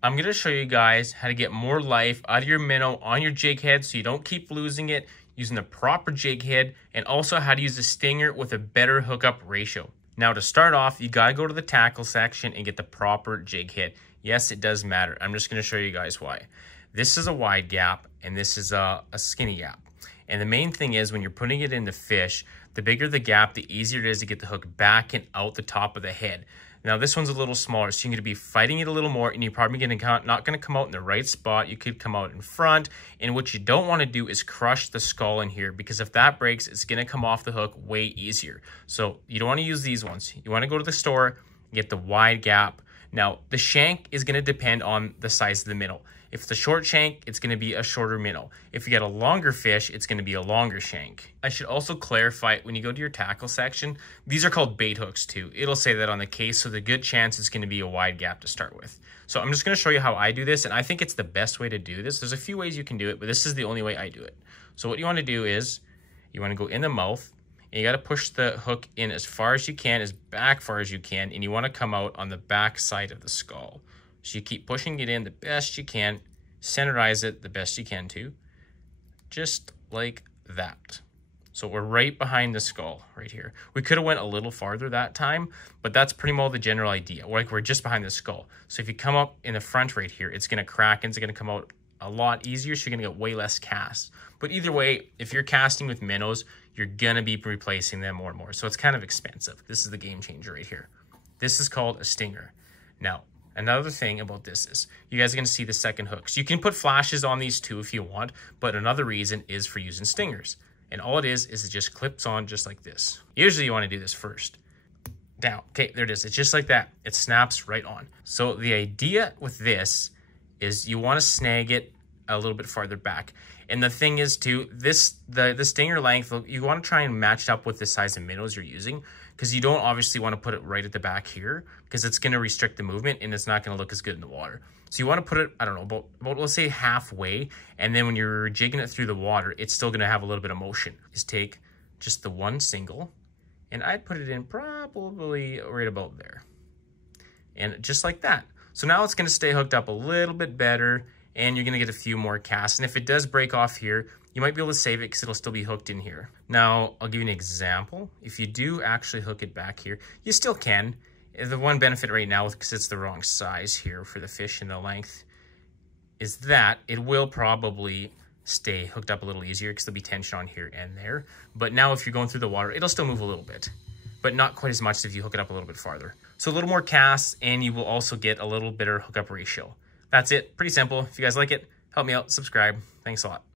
I'm going to show you guys how to get more life out of your minnow on your jig head so you don't keep losing it using the proper jig head, and also how to use a stinger with a better hookup ratio. Now to start off, you got to go to the tackle section and get the proper jig head. Yes, it does matter. I'm just going to show you guys why. This is a wide gap and this is a skinny gap. And the main thing is when you're putting it in the fish, the bigger the gap, the easier it is to get the hook back and out the top of the head. Now this one's a little smaller, so you're going to be fighting it a little more, and you're probably not going to come out in the right spot. You could come out in front, and what you don't want to do is crush the skull in here, because if that breaks, it's going to come off the hook way easier. So you don't want to use these ones. You want to go to the store, get the wide gap. Now the shank is going to depend on the size of the minnow. If it's a short shank, it's going to be a shorter minnow. If you get a longer fish, it's going to be a longer shank. I should also clarify, when you go to your tackle section, these are called bait hooks too. It'll say that on the case, so the good chance it's going to be a wide gap to start with. So I'm just going to show you how I do this, and I think it's the best way to do this. There's a few ways you can do it, but this is the only way I do it. So what you want to do is, you want to go in the mouth, and you got to push the hook in as far as you can, as back far as you can, and you want to come out on the back side of the skull. So you keep pushing it in the best you can, centerize it the best you can too, just like that. So we're right behind the skull right here. We could have went a little farther that time, but that's pretty much the general idea. Like, we're just behind the skull. So if you come up in the front right here, it's going to crack and it's going to come out a lot easier, so you're going to get way less casts. But either way, if you're casting with minnows, you're going to be replacing them more and more. So it's kind of expensive. This is the game changer right here. This is called a stinger. Now, another thing about this is you guys are going to see the second hooks. You can put flashes on these too if you want, but another reason is for using stingers. And all it is it just clips on just like this. Usually you want to do this first. Down. Okay, there it is. It's just like that. It snaps right on. So the idea with this is you want to snag it a little bit farther back. And the thing is too, the stinger length, you want to try and match it up with the size of minnows you're using, because you don't obviously want to put it right at the back here, because it's going to restrict the movement and it's not going to look as good in the water. So you want to put it, I don't know, about let's say halfway, and then when you're jigging it through the water, it's still going to have a little bit of motion. Just take just the one single, and I'd put it in probably right about there. And just like that. So now it's going to stay hooked up a little bit better, and you're going to get a few more casts. And if it does break off here, you might be able to save it because it'll still be hooked in here. Now, I'll give you an example. If you do actually hook it back here, you still can. The one benefit right now, because it's the wrong size here for the fish and the length, is that it will probably stay hooked up a little easier because there'll be tension on here and there. But now if you're going through the water, it'll still move a little bit, but not quite as much if you hook it up a little bit farther. So a little more casts, and you will also get a little better hookup ratio. That's it. Pretty simple. If you guys like it, help me out, subscribe. Thanks a lot.